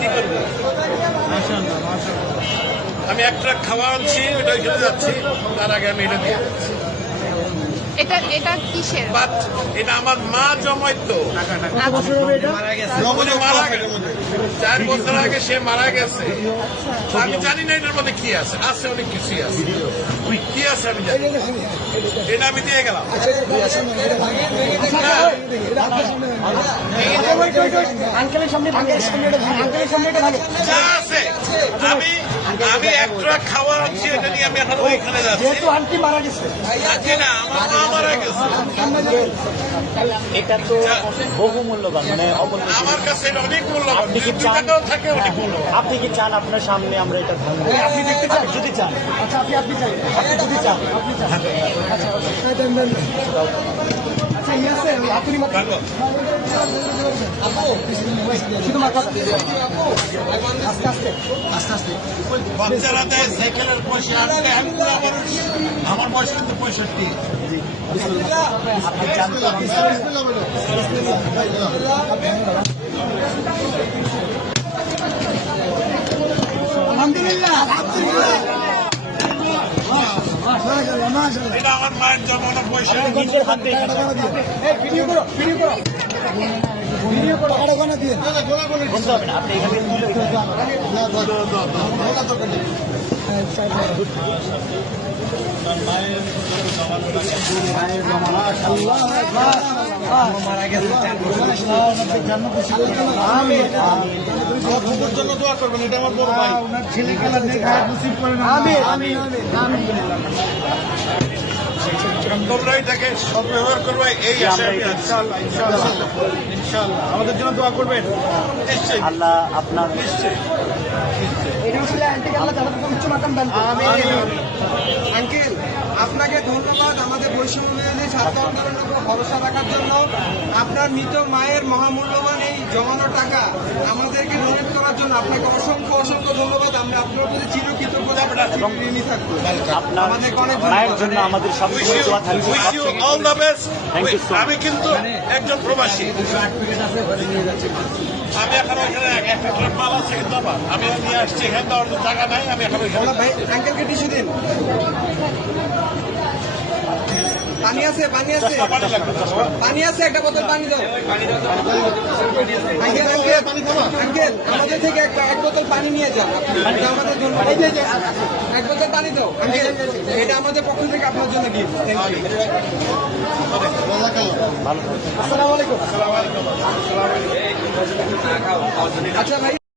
কি করব? আমি এক ট্রাক খাওয়া আনছি ওটা ওইখানে যাচ্ছি। তার আগে আমি এটা দিয়ে। এটা এটা কিসের? বাট এটা আমার মা মারা গেছে। চার বছর আগে সে মারা গেছে। আমি জানি না এটার মধ্যে কি আছে। আছে অনেক কিছুই আছে। কি আছে আমি জানি এটা আমি দিয়ে গেলাম। আঙ্কেলের সামনে আঙ্কেলের সামনে আঙ্কেলের সামনে যা আছে। আমি আমি এক ট্রাক খাওয়া আনছি এটা নিয়ে আমি এখন ওইখানে যাচ্ছি। যেহেতু আন্টি মারা গেছে। আজকে না আমার মা মারা গেছে। এটা তো বহু মূল্যবান মানে অমূল্য আমার কাছে এটা অনেক মূল্যবান। আপনি কি চান? থাকে অনেক মূল্যবান। আপনি কি চান আপনার সামনে আমরা এটা ভাঙবো? আপনি দেখতে চান? যদি চান। আচ্ছা আপনি আপনি চাই। আপনি যদি চান আপনি চান। আচ্ছা। বাচ্চারা দেয় সাইকেলের আমার বয়স কিন্তু পঁয়ষট্টি এটা আমার মায়ের জমানো পয়সা। নিজের হাতে এখানে ভিডিও করো ভিডিও করো। ভিডিও দিয়ে করবেন এটা ছেলে এটাকে সদ্ব্যবহার করবে আমাদের জন্য দোয়া করবেন নিশ্চয়ই আল্লাহ আপনার আপনাকে ধন্যবাদ আমাদের বৈষম্য ছাত্র আন্দোলনের উপর ভরসা আপনার মৃত মায়ের মহামূল্যবান এই জমানো টাকা আমাদেরকে ডোনেট করার জন্য আপনাকে অসংখ্য অসংখ্য ধন্যবাদ। আমরা আপনার প্রতি চিরকৃতজ্ঞতা ঋণী থাকব। আপনার আমাদেরকে অনেক মায়ের জন্য আমাদের সব দোয়া থাকবে। All the best Thank you so much. আমি কিন্তু একজন প্রবাসী। আমি এখন ওইখানে এক- একটা ট্রাক মাল আছে কিন্তু আমার আমি নিয়ে আসছি এখানে জায়গা নাই আমি এখন ওইখানে আঙ্কেলকে টিস্যু দিন। পানি আছে পানি আছে। পানি আছে একটা বোতল পানি দাও। আঙ্কেল আঙ্কেল আমাদের থেকে এক এক বোতল পানি নিয়ে যান। আমাদের জন্য। এই যে, এক বোতল পানি দাও। আঙ্কেল এটা আমাদের পক্ষ থেকে আপনার জন্য গিফট থ্যাংক ইউ আসসালামু আলাইকুম। আচ্ছা ভাই